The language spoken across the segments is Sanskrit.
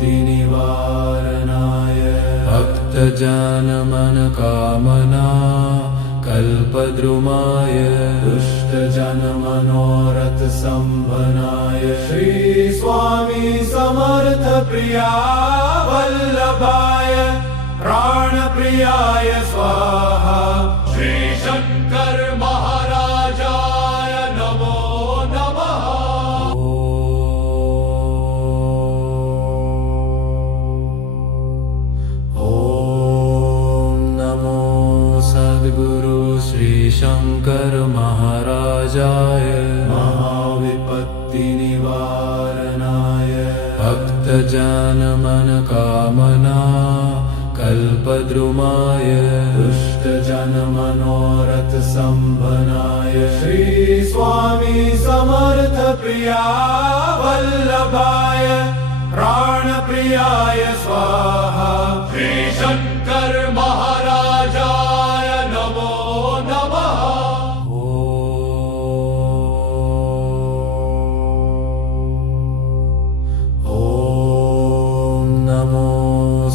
महाविपत्तिनिवारणाय भक्तजनमनकामना कल्पद्रुमाय दुष्टजनमनोरथसम्भनाय श्री स्वामी समर्थ प्रिया वल्लभाय प्राणप्रियाय स्वाहा श्री शंकर महाराजाय नमो नमः। ओम नमो सद्गुरु श्री शंकर महाराजाय महाविपत्तिनिवारणाय भक्तजनमनकामना कल्पद्रुमाय दुष्टजनमनोरथसम्भनाय श्री स्वामी समर्थ प्रिया वल्लभाय प्राणप्रियाय स्वाहा श्री शंकर महाराजाय नमो नमः। ओम नमो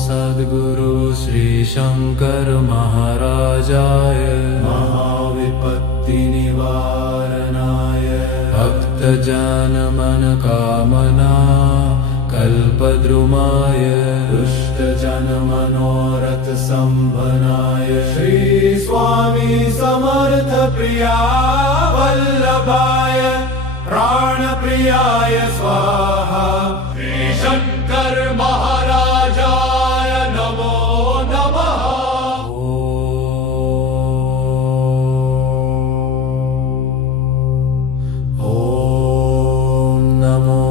सद्गुरु श्री शंकर महाराजाय महाविपत्तिनिवारणाय भक्तजनमनकामना कल्पद्रुमाय दुष्टजनमनोरथसम्भनाय श्री स्वामी समर्थ प्रिया वल्लभाय प्राणप्रियाय स्वाहा श्री शंकर महाराजाय नमो नमः। ओम नमो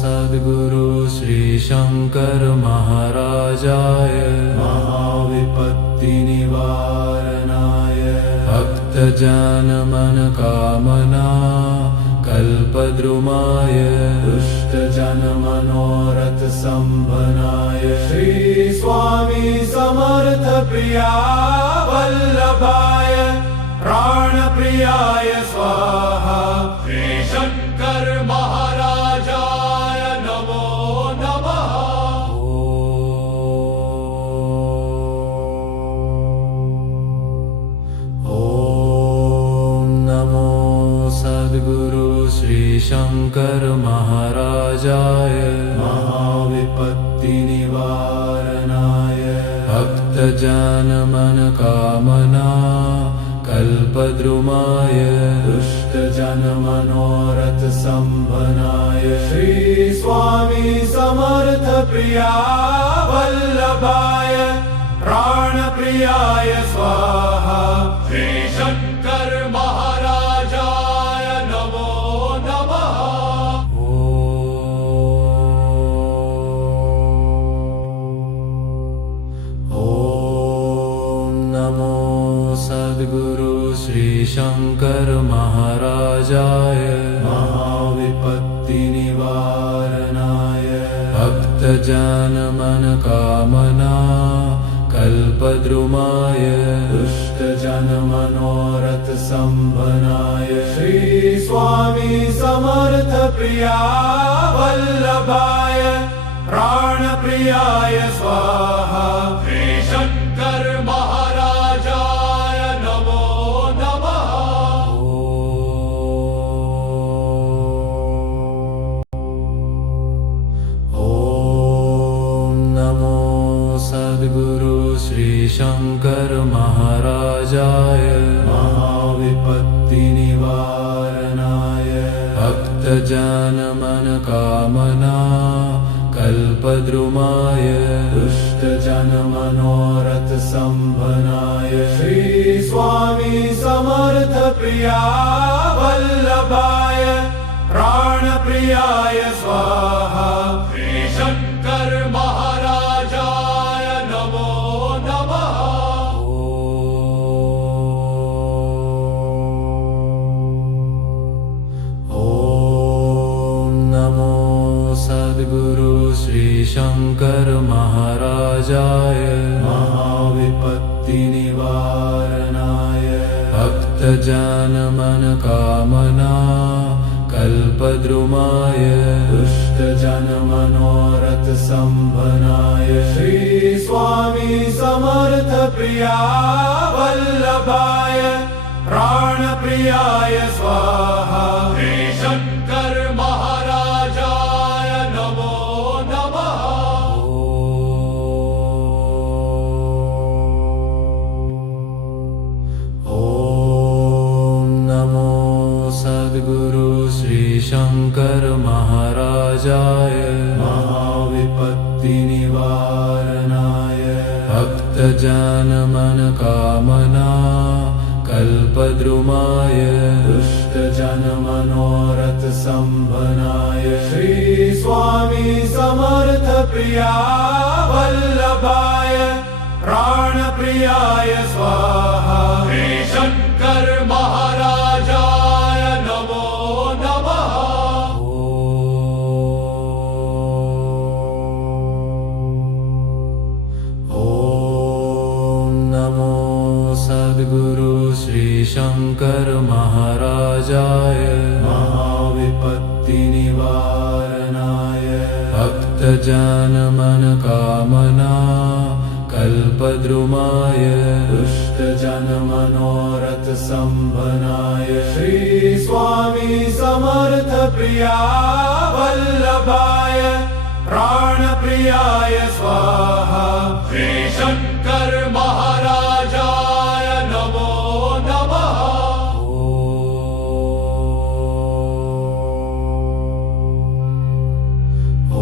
सद्गुरु श्री शंकर महाराजाय महाविपत्तिनिवारणाय भक्तजनमनकामना कल्पद्रुमाय दुष्टजनमनोरथसम्भनाय श्री स्वामी समर्थ प्रिया वल्लभाय प्राणप्रियाय स्वाहा श्री शंकर महाराजाय नमो नमः। ओम नमो सद्गुरु श्री शंकर महाराजाय महाविपत्तिनिवारणाय भक्तजनमनकामना कल्पद्रुमाय दुष्टजनमनोरथसम्भनाय श्री स्वामी समर्थ प्रिया वल्लभाय प्राणप्रियाय स्वाहा श्री शंकर महाराजाय नमो नमः। ओम नमो सद्गुरु श्री शंकर महाराजाय महाविपत्तिनिवारणाय भक्तजनमनकामना कल्पद्रुमाय दुष्टजनमनोरथसम्भनाय श्री स्वामी समर्थ प्रिया वल्लभाय प्राणप्रियाय स्वाहा श्री शंकर महाराजाय नमो नमः। ओम नमो सद्गुरु श्री शंकर महाराजाय महाविपत्तिनिवारणाय भक्तजनमनकामना कल्पद्रुमाय दुष्टजनमनोरथसम्भनाय श्री स्वामी समर्थ प्रिया वल्लभाय प्राणप्रियाय स्वाहा श्री शंकर महाराजाय नमो नमः। ओम नमो सद्गुरु श्री शंकर महाराजाय महाविपत्तिनिवारणाय भक्तजनमनकामना कल्पद्रुमाय दुष्टजनमनोरथ संभनाय श्री स्वामी समर्थ प्रिया वल्लभाय प्राणप्रियाय स्वाहा श्री शंकर महाराजाय नमो नमः। ओम नमो सद्गुरु श्री शंकर महाराजाय महाविपत्ति निवारणाय भक्तजनमनकामना कल्पद्रुमाय दुष्टजनमनोरथ संभनाय श्री स्वामी समर्थ प्रिया वल्लभाय प्राणप्रियाय स्वाहा श्री शंकर महाराजाय नमो नमः। ओम नमो सद्गुरु श्री शंकर महाराजाय महाविपत्ति निवारणाय भक्तजनमनकामना कल्पद्रुमाय दुष्टजनमनोरथ संभनाय श्री स्वामी समर्थ प्रिया वल्लभाय प्राणप्रियाय स्वाहा श्री शंकर महाराजाय नमो नमः।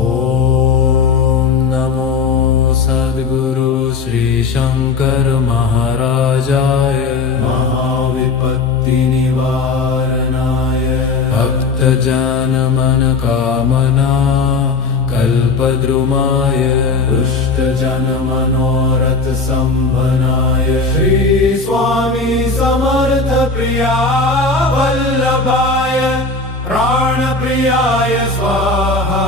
ओम नमो सद्गुरु श्री शंकर महाराजाय महाविपत्ति निवारणाय भक्तजनमनकामना कल्पद्रुमाय दुष्टजनमनोरथ संभनाय श्री स्वामी समर्थ प्रिया वल्लभाय प्राणप्रियाय स्वाहा